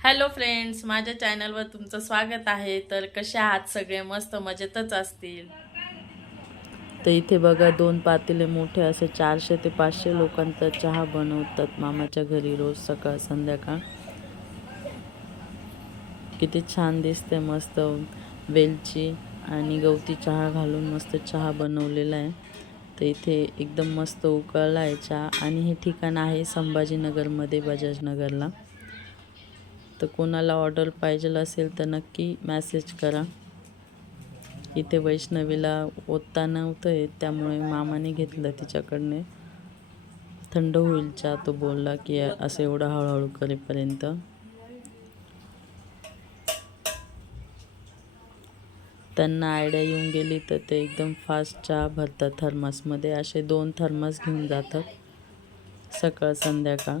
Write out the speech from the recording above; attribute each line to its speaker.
Speaker 1: Hello friends माझ्या चॅनलवर तुमचं स्वागत आहे. तर कसे आहात सगळे? मस्त मजेतच असतील. तर इथे बघा दोन पातेले मोठे असे चारशे ते पाचशे लोकांचा चहा बनवतात मामाच्या घरी रोज सकाळ संध्याकाळ. किती छान दिसते मस्त वेलची आणि गवती चहा घालून मस्त चहा बनवलेला आहे. तर इथे एकदम मस्त उकळला आहे चहा. आणि हे ठिकाण आहे संभाजीनगरमध्ये बजाजनगरला. तर कोणाला ऑर्डर पाहिजे असेल तर नक्की मॅसेज करा. इथे वैष्णवीला ओतता नव्हतं आहे त्यामुळे मामाने घेतलं तिच्याकडने. थंड होईल चहा तो बोलला की असं एवढं हळूहळू करेपर्यंत. त्यांना आयडिया येऊन गेली तर ते एकदम फास्ट चहा भरतात थर्मासमध्ये असे दोन थर्मास घेऊन जातात सकाळ संध्याकाळ.